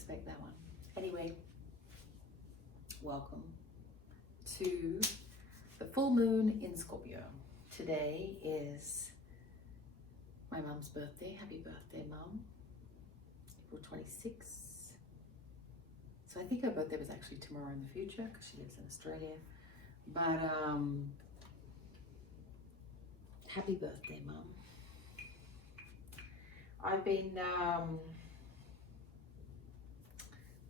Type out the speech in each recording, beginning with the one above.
expect that one. Anyway, welcome to the full moon in Scorpio. Today is my mum's birthday. Happy birthday, Mum. April 26th. So I think her birthday was actually tomorrow in the future because she lives in Australia. But happy birthday, Mum. I've been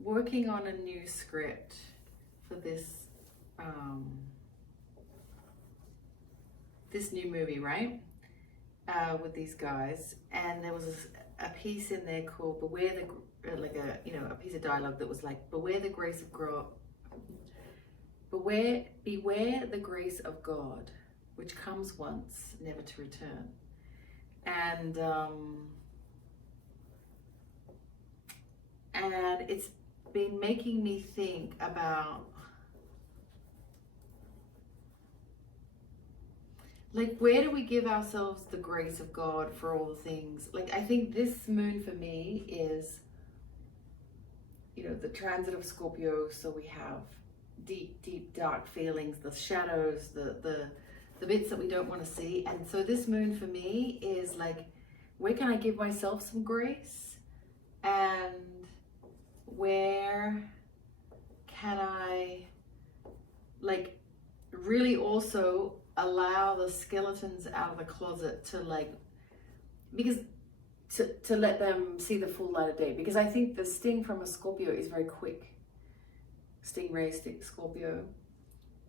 working on a new script for this this new movie, right? With these guys, and there was a piece in there called "Beware the," like a piece of dialogue that was like, "Beware the grace of God. Beware the grace of God, which comes once, never to return." And it's been making me think about, like, where do we give ourselves the grace of God for all the things? Like, I think this moon for me is, the transit of Scorpio. So we have deep, dark feelings, the shadows, the bits that we don't want to see. And so this moon for me is like, where can I give myself some grace? And where can I, like, really also allow the skeletons out of the closet to, like, because to let them see the full light of day. Because I think the sting from a Scorpio is very quick. Stingray, Scorpio.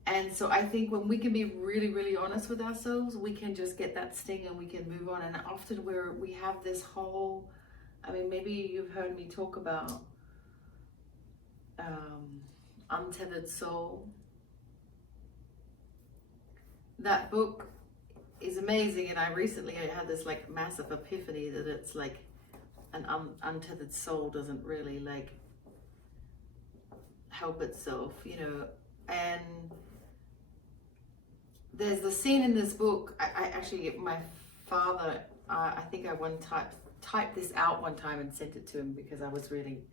And so I think when we can be really, really honest with ourselves, we can just get that sting and we can move on. And often we have this whole, I mean, maybe you've heard me talk about Untethered Soul. That book is amazing, and I had this like massive epiphany that it's like an untethered soul doesn't really like help itself, and there's the scene in this book. I actually, my father, I think I typed this out one time and sent it to him because I was really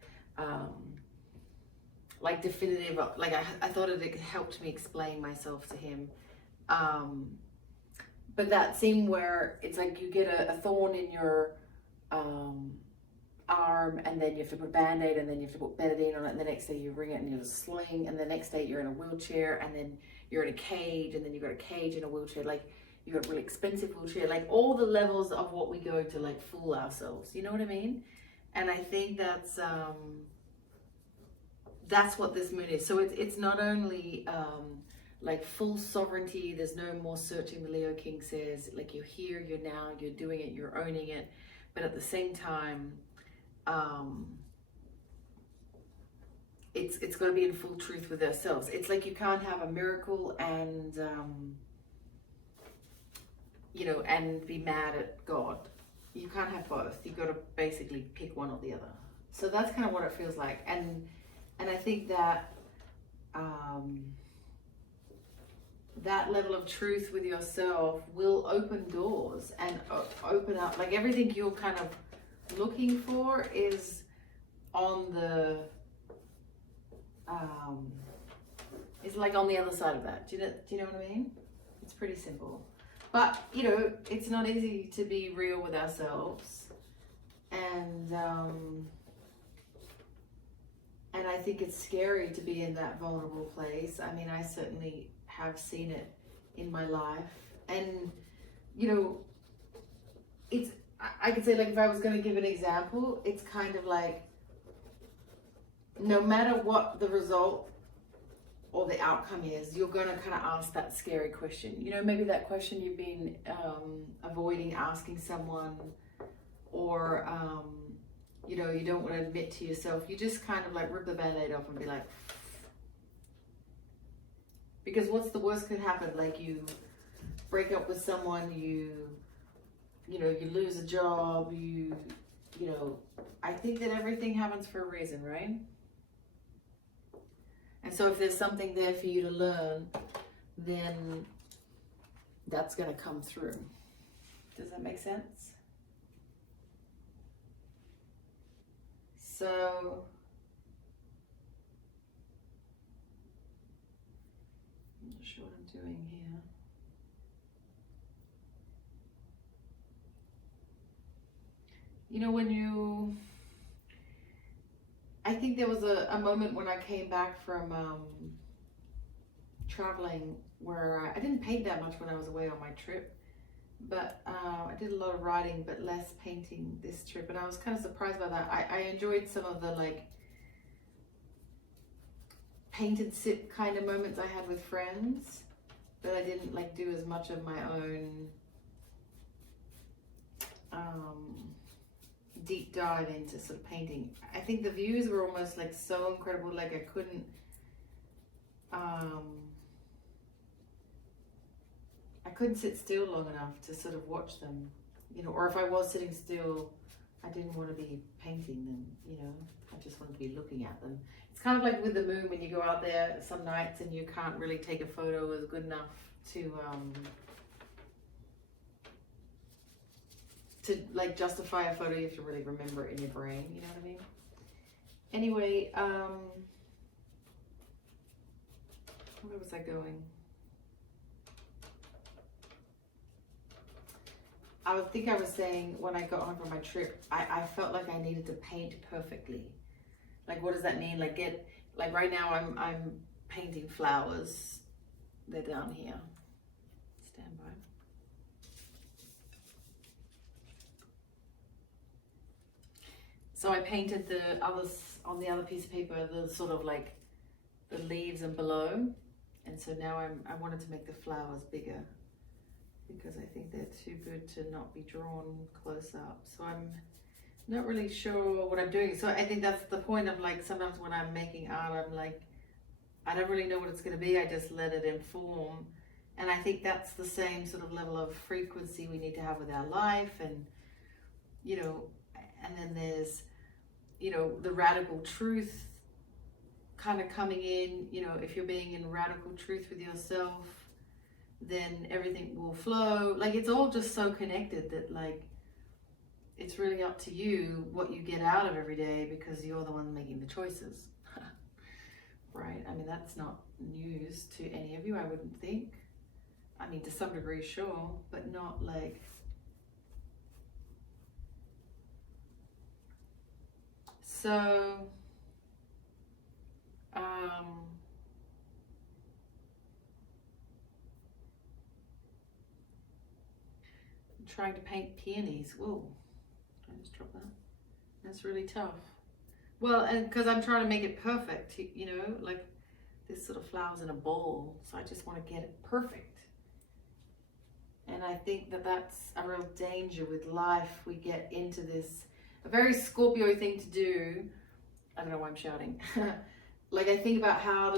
like definitive, like I thought it helped me explain myself to him. But that scene where it's like you get a thorn in your arm, and then you have to put a band-aid, and then you have to put betadine on it, and the next day you ring it and you're a sling, and the next day you're in a wheelchair, and then you're in a cage, and then you've got a cage in a wheelchair, like you've got a really expensive wheelchair, like all the levels of what we go to like fool ourselves, you know what I mean? And I think that's what this moon is. So it's not only like full sovereignty, there's no more searching, the Leo King says, like you're here, you're now, you're doing it, you're owning it, but at the same time, it's got to be in full truth with ourselves. It's like you can't have a miracle and and be mad at God. You can't have both. You've got to basically pick one or the other. So that's kind of what it feels like, and I think that that level of truth with yourself will open doors and open up, like everything you're kind of looking for is on the is like on the other side of that. Do you know what I mean? It's pretty simple, but it's not easy to be real with ourselves, and I think it's scary to be in that vulnerable place. I mean, I certainly have seen it in my life, and it's, I could say, like, if I was going to give an example, it's kind of like, no matter what the result or the outcome is, you're going to kind of ask that scary question. Maybe that question you've been avoiding asking someone, or you don't want to admit to yourself. You just kind of like rip the band-aid off and be like, because what's the worst could happen? Like, you break up with someone, you lose a job, I think that everything happens for a reason, right? And so if there's something there for you to learn, then that's going to come through. Does that make sense? So doing here? You know, I think there was a moment when I came back from traveling where I didn't paint that much when I was away on my trip, but I did a lot of writing but less painting this trip, and I was kind of surprised by that. I enjoyed some of the like painted sip kind of moments I had with friends, but I didn't like do as much of my own deep dive into sort of painting. I think the views were almost like so incredible, like I couldn't sit still long enough to sort of watch them, you know, or if I was sitting still, I didn't want to be painting them, you know, I just wanted to be looking at them. It's kind of like with the moon when you go out there some nights and you can't really take a photo as good enough to like justify a photo. You have to really remember it in your brain, you know what I mean? Anyway, where was I going? I think I was saying when I got home from my trip, I felt like I needed to paint perfectly. Like, what does that mean? Like right now I'm painting flowers. They're down here. Stand by. So I painted the others on the other piece of paper, the sort of like the leaves and below. And so now I wanted to make the flowers bigger, because I think they're too good to not be drawn close up. So I'm not really sure what I'm doing. So I think that's the point of like, sometimes when I'm making art, I'm like, I don't really know what it's going to be. I just let it inform. And I think that's the same sort of level of frequency we need to have with our life. And, you know, and then there's, you know, the radical truth kind of coming in. You know, if you're being in radical truth with yourself, then everything will flow. Like, it's all just so connected that like it's really up to you what you get out of every day, because you're the one making the choices. Right? I mean, that's not news to any of you, I wouldn't think. I mean, to some degree, sure, but not like so trying to paint peonies. Whoa, did I just drop that? That's really tough. Well, and because I'm trying to make it perfect, you know, like this sort of flowers in a bowl. So I just want to get it perfect. And I think that that's a real danger with life. We get into this, a very Scorpio thing to do. I don't know why I'm shouting. Like, I think about how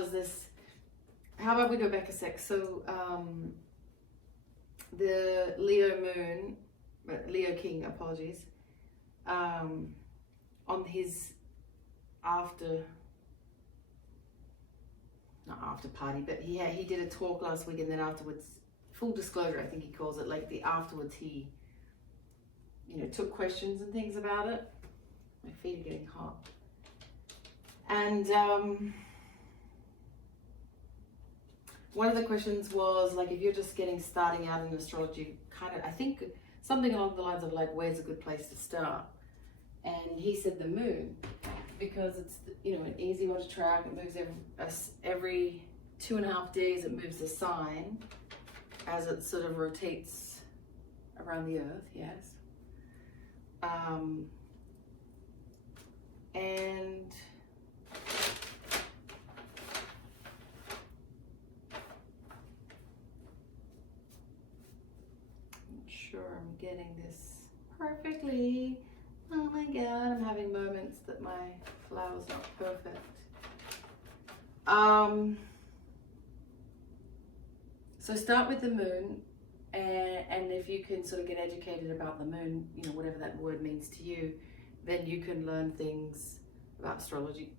about we go back a sec? So, the Leo moon, Leo king, apologies, on his not after party, but he did a talk last week, and then afterwards, full disclosure, I think he calls it, like the afterwards, he, you know, took questions and things about it. My feet are getting hot. And one of the questions was like, if you're just starting out in astrology, kind of, I think something along the lines of like, where's a good place to start? And he said the moon, because it's, you know, an easy one to track. It moves every 2.5 days. It moves a sign as it sort of rotates around the earth. Yes. And I'm sure I'm getting this perfectly. Oh my God, I'm having moments that my flower's not perfect. So start with the moon, and if you can sort of get educated about the moon, you know, whatever that word means to you, then you can learn things about astrology.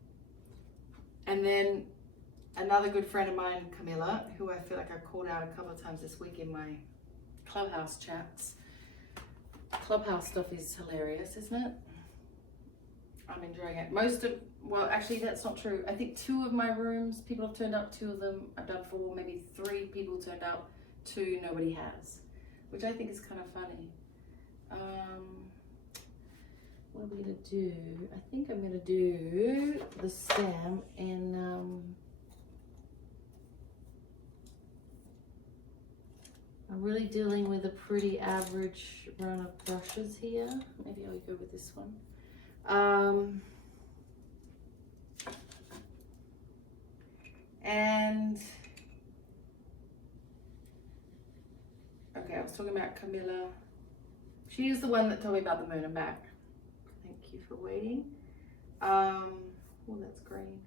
And then another good friend of mine, Camilla, who I feel like I called out a couple of times this week in my Clubhouse chats. Clubhouse stuff is hilarious, isn't it? I'm enjoying it. Well, actually that's not true. I think 2 of my rooms, people have turned up, 2 of them I've done 4, maybe 3 people turned up, 2 nobody has, which I think is kind of funny. What are we gonna do? I think I'm gonna do the stem in I'm really dealing with a pretty average run of brushes here. Maybe I'll go with this one. And okay, I was talking about Camilla. She is the one that told me about the moon. I'm back. Thank you for waiting. Oh, that's green.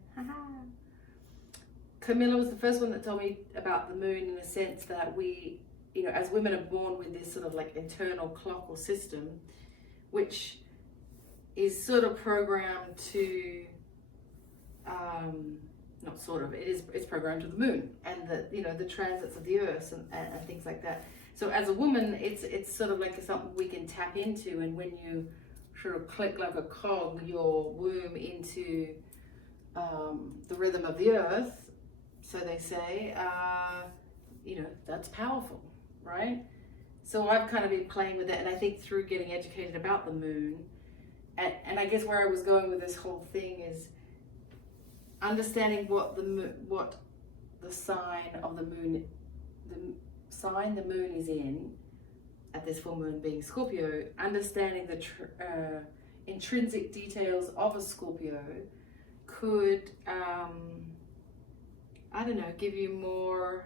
Camilla was the first one that told me about the moon, in the sense that we, you know, as women are born with this sort of like internal clock or system, which is sort of programmed to, not sort of, it's programmed to the moon and the, you know, the transits of the earth and things like that. So as a woman, it's sort of like something we can tap into, and when you sort of click like a cog your womb into the rhythm of the earth, so they say, you know, that's powerful, right? So I've kind of been playing with it, and I think through getting educated about the moon, and I guess where I was going with this whole thing is understanding what the sign of the moon, the sign the moon is in, at this full moon being Scorpio, understanding the intrinsic details of a Scorpio could, I don't know, give you more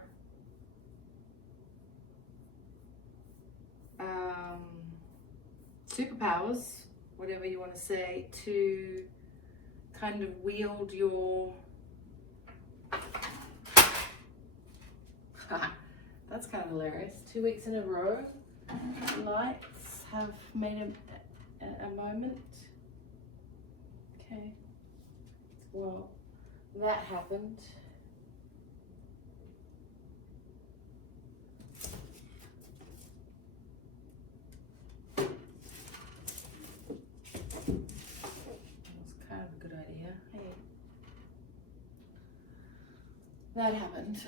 superpowers, whatever you want to say, to kind of wield your that's kind of hilarious. 2 weeks in a row, lights have made a moment. Okay, well, that happened. That happened.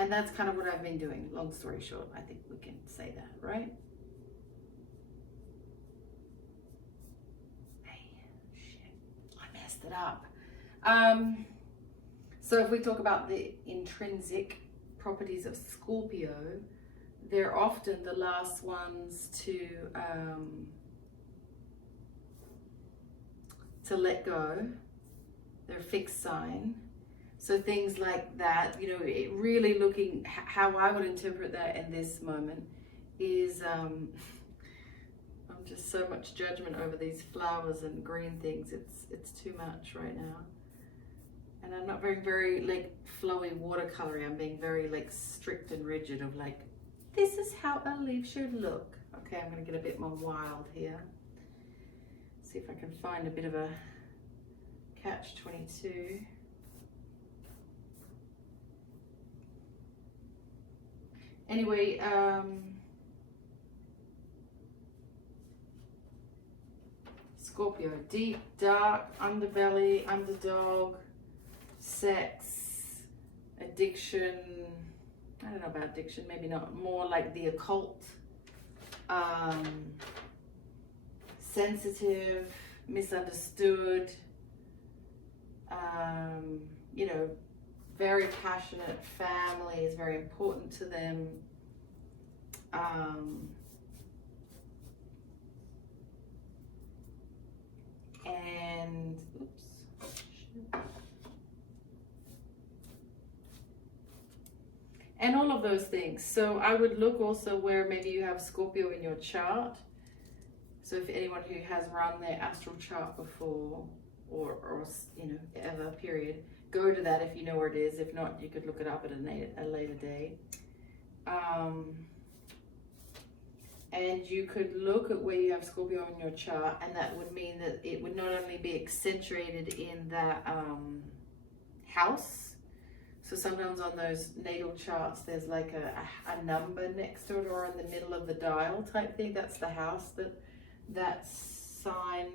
And that's kind of what I've been doing. Long story short, I think we can say that, right? Hey, shit, I messed it up. So if we talk about the intrinsic properties of Scorpio, they're often the last ones to let go. They're a fixed sign. So things like that, you know, it really looking, how I would interpret that in this moment is, I'm just so much judgment over these flowers and green things. It's too much right now. And I'm not very like flowy watercolory. I'm being very like strict and rigid of like, this is how a leaf should look. Okay, I'm gonna get a bit more wild here. See if I can find a bit of a catch-22. Anyway, Scorpio, deep, dark, underbelly, underdog, sex, addiction. I don't know about addiction, maybe not. More like the occult, sensitive, misunderstood, you know, very passionate. Family is very important to them. And oops. And all of those things. So I would look also where maybe you have Scorpio in your chart. So if anyone who has run their astral chart before, or you know, ever, period, go to that if you know where it is. If not, you could look it up at a later date. And you could look at where you have Scorpio in your chart, and that would mean that it would not only be accentuated in that house. So sometimes on those natal charts, there's like a number next to it or in the middle of the dial type thing. That's the house that sign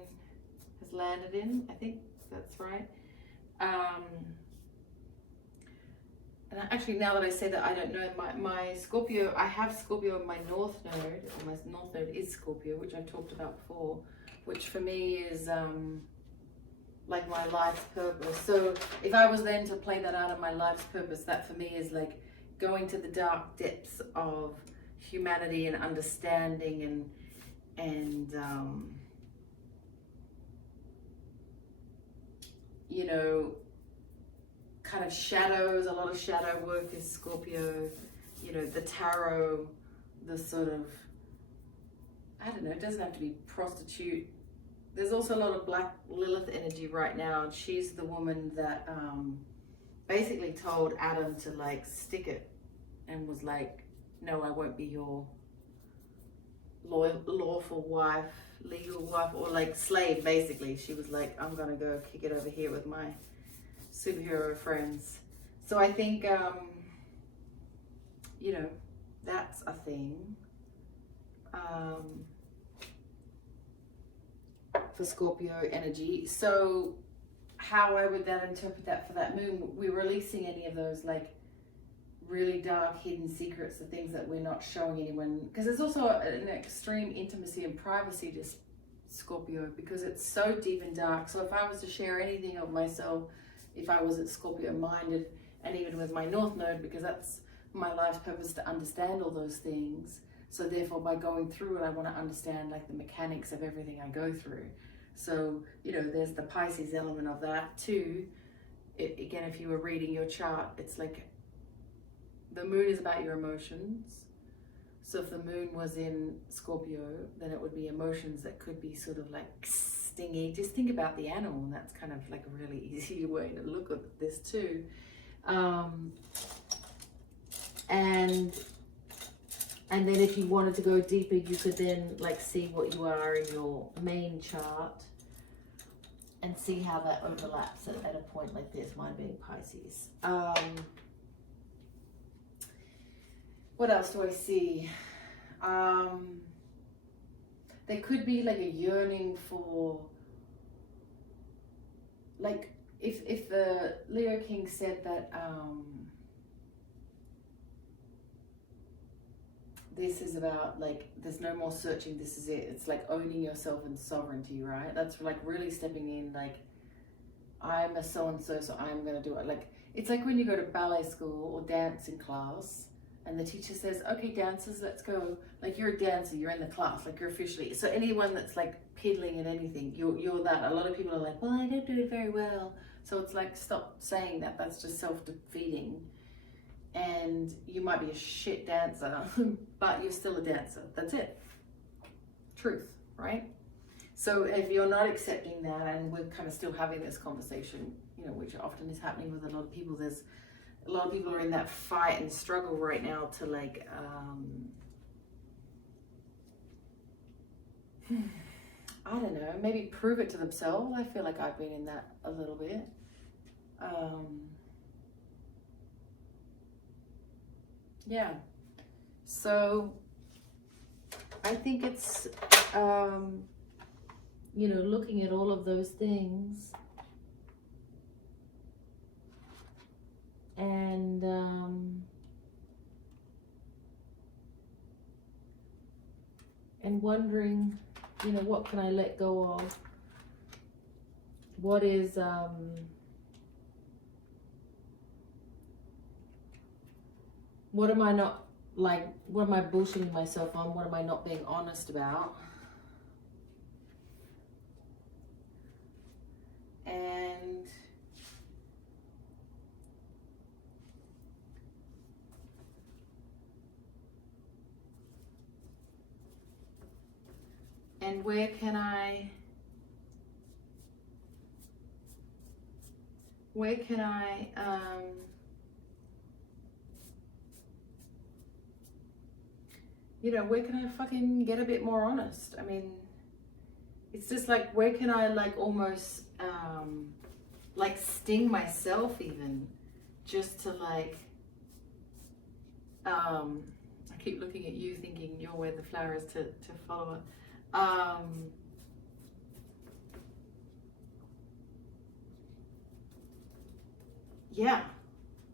has landed in. I think that's right. And actually, now that I say that, I don't know, my Scorpio, I have Scorpio in my north node, or my north node is Scorpio, which I talked about before, which for me is like my life's purpose. So if I was then to play that out of my life's purpose, that for me is like going to the dark depths of humanity and understanding and you know, kind of shadows. A lot of shadow work is Scorpio, you know, the tarot, the sort of, I don't know, it doesn't have to be prostitute. There's also a lot of Black Lilith energy right now, and she's the woman that basically told Adam to like stick it, and was like, no, I won't be your lawful wife, legal wife, or like slave. Basically, she was like, I'm gonna go kick it over here with my superhero friends. So I think you know, that's a thing for Scorpio energy. So how I would then interpret that for that moon, we're releasing any of those like really dark hidden secrets, the things that we're not showing anyone, because there's also an extreme intimacy and privacy to Scorpio, because it's so deep and dark. So if I was to share anything of myself, if I was at Scorpio minded, and even with my north node, because that's my life's purpose, to understand all those things. So therefore, by going through it, I want to understand like the mechanics of everything I go through. So, you know, there's the Pisces element of that too. Again, if you were reading your chart, it's like the moon is about your emotions. So if the moon was in Scorpio, then it would be emotions that could be sort of like stingy. Just think about the animal, and that's kind of like a really easy way to look at this too. And then if you wanted to go deeper, you could then like see what you are in your main chart and see how that overlaps at a point like this, mine being Pisces. What else do I see? There could be like a yearning for, like if the Leo King said that this is about like, there's no more searching, this is it. It's like owning yourself and sovereignty, right? That's like really stepping in, like, I'm a so-and-so, so I'm gonna do it. Like, it's like when you go to ballet school or dancing class, and the teacher says, okay, dancers, let's go. Like, you're a dancer, you're in the class, like you're officially. So anyone that's like piddling at anything, you're that. A lot of people are like, well, I don't do it very well. So it's like, stop saying that, that's just self-defeating. And you might be a shit dancer, but you're still a dancer. That's it. Truth, right? So if you're not accepting that, and we're kind of still having this conversation, you know, which often is happening with a lot of people, there's a lot of people are in that fight and struggle right now to like, I don't know, maybe prove it to themselves. I feel like I've been in that a little bit. Yeah, so I think it's, you know, looking at all of those things and wondering, you know, what can I let go of? What is, what am I not, like, what am I bullshitting myself on? What am I not being honest about? And where can I you know, where can I fucking get a bit more honest? I mean, it's just like, where can I like almost like sting myself even, just to like, I keep looking at you thinking you're where the flower is to follow it. Yeah,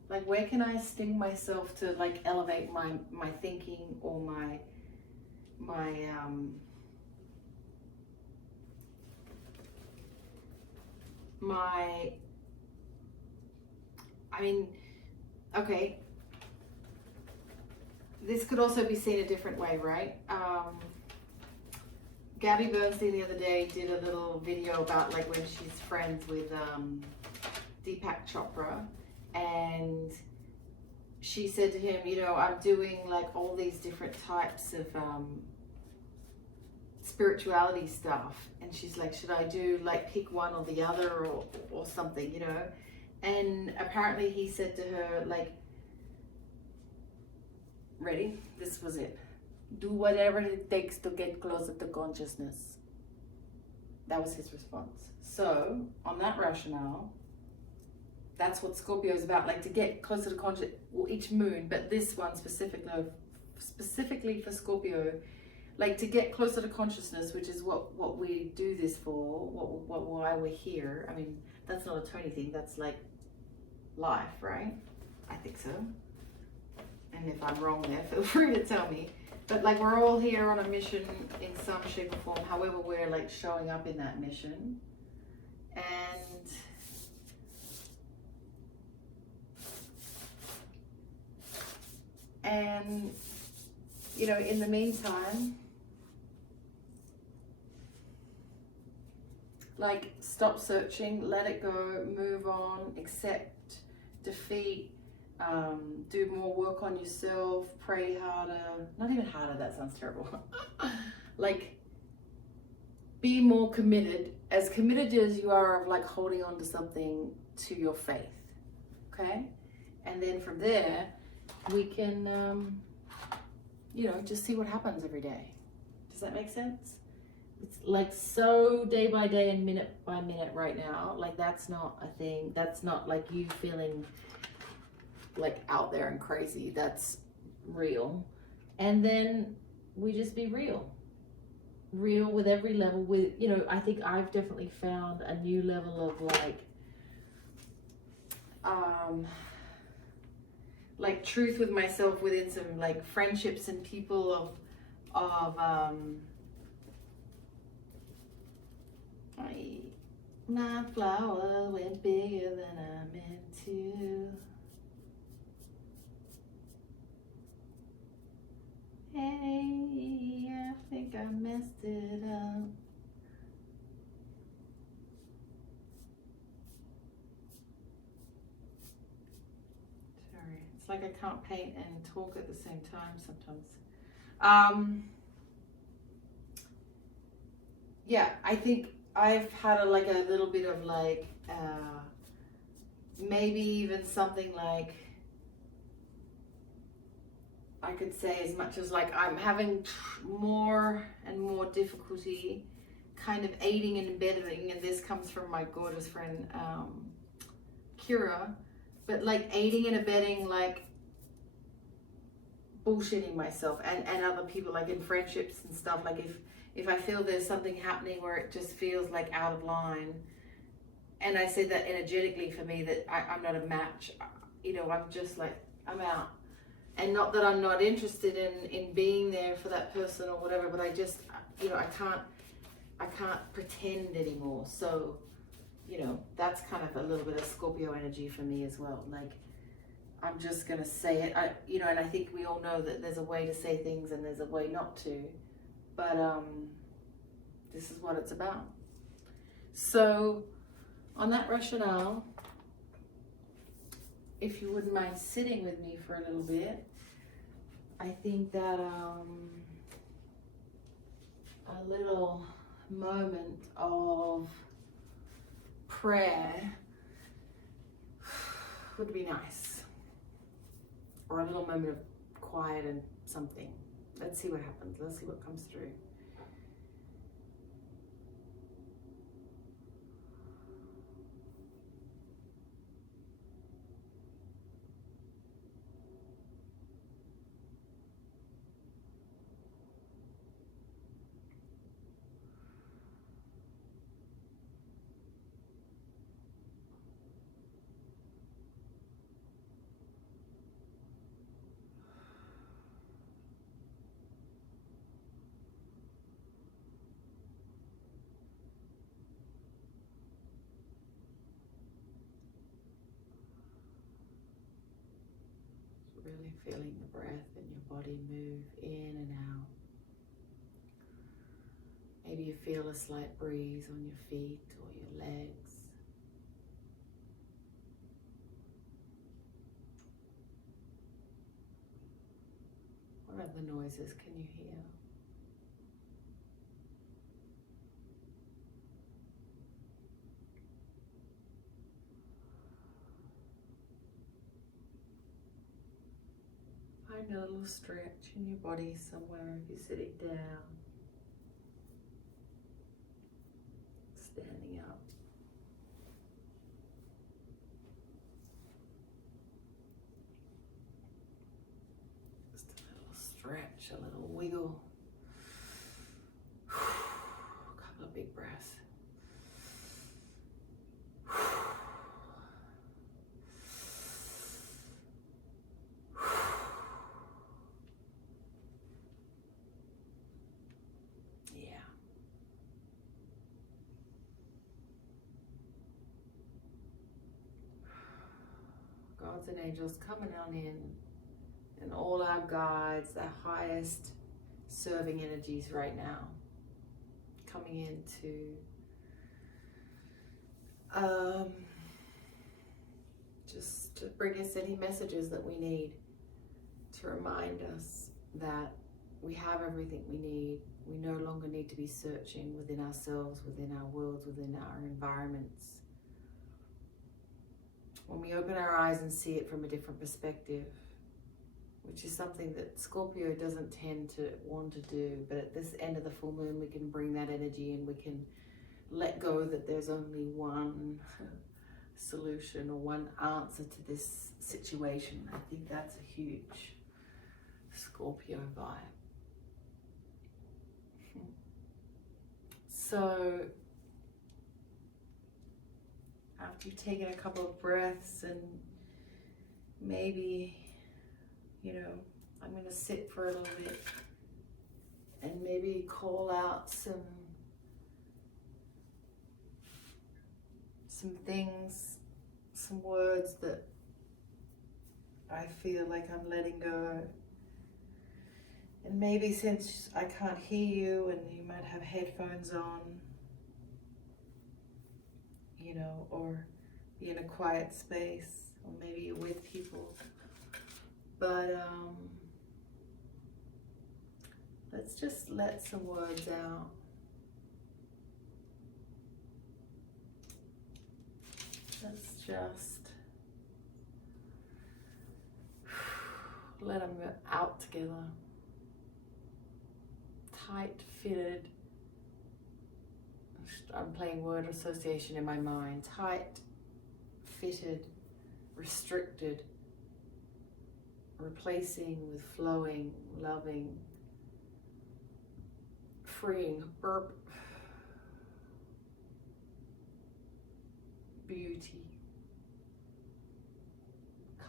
like where can I sting myself to like elevate my thinking or my I mean, okay, this could also be seen a different way, right? Gabby Bernstein the other day did a little video about like when she's friends with Deepak Chopra, and she said to him, you know, I'm doing like all these different types of spirituality stuff, and she's like, should I do like pick one or the other or something, you know? And apparently he said to her, like, ready? This was it. Do whatever it takes to get closer to consciousness. That was his response. So, on that rationale, that's what Scorpio is about, like to get closer to consciousness, well, each moon, but this one specifically for Scorpio, like to get closer to consciousness, which is what we do this for, why we're here. I mean, that's not a Toni thing, that's like life, right? I think so. And if I'm wrong there, feel free to tell me. But like we're all here on a mission in some shape or form, however we're like showing up in that mission. And you know, in the meantime, like stop searching, let it go, move on, accept defeat, do more work on yourself, pray harder, not even harder, that sounds terrible. Like be more committed as you are of like holding on to something, to your faith, okay? And then from there we can you know, just see what happens every day. Does that make sense? It's like so day by day and minute by minute right now. Like that's not a thing. That's not like you feeling like out there and crazy. That's real. And then we just be real with every level. With, you know, I think I've definitely found a new level of like truth with myself within some like friendships and people my flower went bigger than I meant to. Hey, I think I messed it up. Sorry, it's like I can't paint and talk at the same time sometimes. Yeah, I think I've had a little bit of like, maybe even something like, I could say as much as like I'm having more and more difficulty kind of aiding and abetting, and this comes from my gorgeous friend Kira, but like aiding and abetting like bullshitting myself and other people, like in friendships and stuff. Like if I feel there's something happening where it just feels like out of line, and I say that energetically for me, that I'm not a match, you know, I'm just like, I'm out. And not that I'm not interested in being there for that person or whatever, but I just, you know, I can't pretend anymore. So, you know, that's kind of a little bit of Scorpio energy for me as well. Like, I'm just going to say it, you know, and I think we all know that there's a way to say things and there's a way not to, but this is what it's about. So, on that rationale, if you wouldn't mind sitting with me for a little bit, I think that a little moment of prayer would be nice. Or a little moment of quiet and something. Let's see what happens. Let's see what comes through. Really feeling the breath in your body move in and out. Maybe you feel a slight breeze on your feet or your legs. What other noises can you hear? Find a little stretch in your body somewhere if you're sitting down, standing up. Just a little stretch, a little wiggle. A couple of big breaths. Gods and angels coming on in, and all our guides, the highest serving energies right now, coming in to just to bring us any messages that we need, to remind us that we have everything we need. We no longer need to be searching within ourselves, within our worlds, within our environments. When we open our eyes and see it from a different perspective, which is something that Scorpio doesn't tend to want to do, but at this end of the full moon, we can bring that energy and we can let go that there's only one solution or one answer to this situation. I think that's a huge Scorpio vibe. So, after you've taken a couple of breaths and maybe, I'm going to sit for a little bit and maybe call out some things, some words that I feel like I'm letting go. And maybe since I can't hear you and you might have headphones on, or be in a quiet space, or maybe you're with people. But let's just let some words out. Let's just let them out together. Tight fitted. I'm playing word association in my mind. Tight, fitted, restricted, replacing with flowing, loving, freeing, burp, beauty,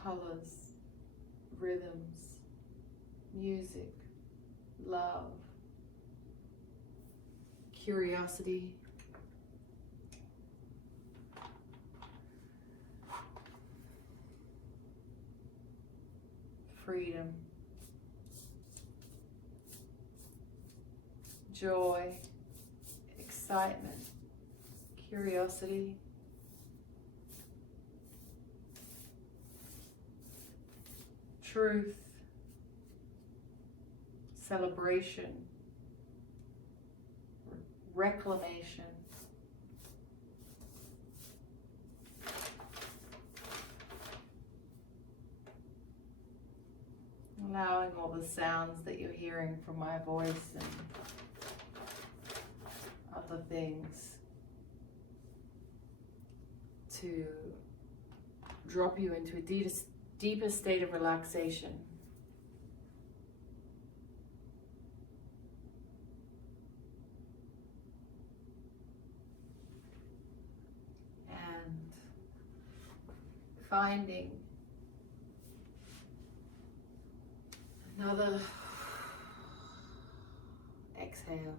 colors, rhythms, music, love, curiosity, freedom, joy, excitement, curiosity, truth, celebration, reclamation, allowing all the sounds that you're hearing from my voice and other things to drop you into a deeper state of relaxation. And finding another exhale.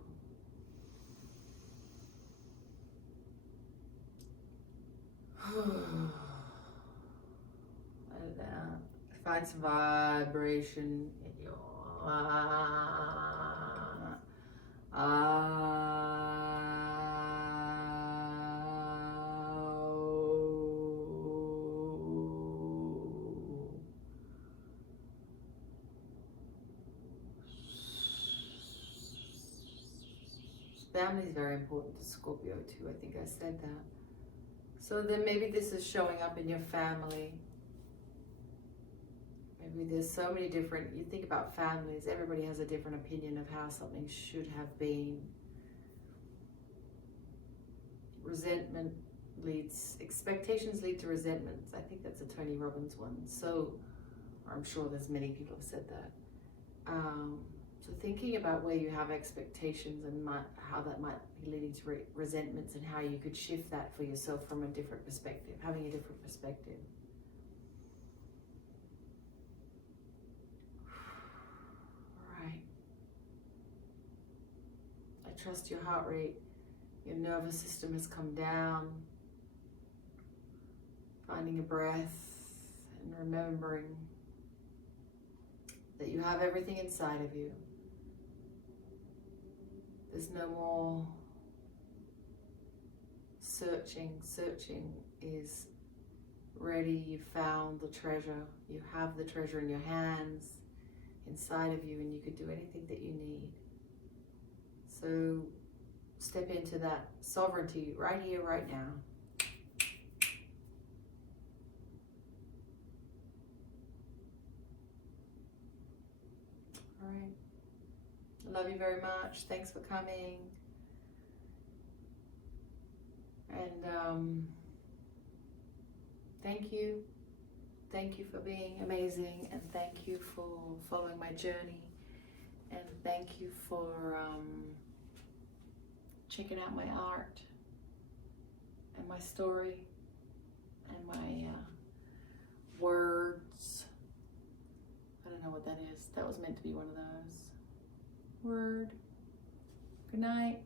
If I That's vibration in your family is very important to Scorpio too. I think I said that. So then maybe this is showing up in your family. Maybe there's so many different, you think about families, everybody has a different opinion of how something should have been. Resentment leads, expectations lead to resentments. I think that's a Tony Robbins one. So, I'm sure there's many people have said that. So thinking about where you have expectations and how that might be leading to resentments, and how you could shift that for yourself from a different perspective, having a different perspective. Right. I trust your heart rate, your nervous system has come down. Finding a breath and remembering that you have everything inside of you. There's no more searching. Searching is ready. You found the treasure. You have the treasure in your hands, inside of you, and you could do anything that you need. So step into that sovereignty right here, right now. All right. I love you very much. Thanks for coming. And thank you. Thank you for being amazing. And thank you for following my journey. And thank you for checking out my art and my story and my words. I don't know what that is. That was meant to be one of those. Word. Good night.